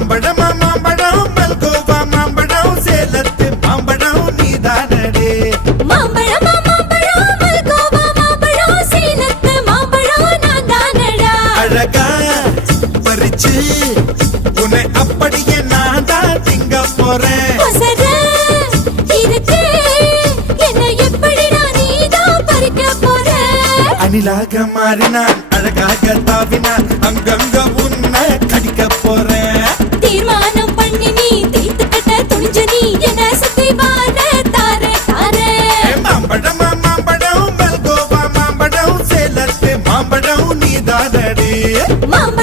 மாம்பழம் மாம்பழம் மல்கோவா மாம்பழம் சேலத்து மாம்பழம் நீதானடே மாம்பழம் மாம்பழம் மல்கோவா மாம்பழம் சேலத்து மாம்பழம் நான்தானடா அழகா பறிச்சு உன்னை அப்படியே நான் தான் திங்க போறேன் அணிலாக மாறினான் அழகாக தாவினான் அங்க நீ தானடி மாமா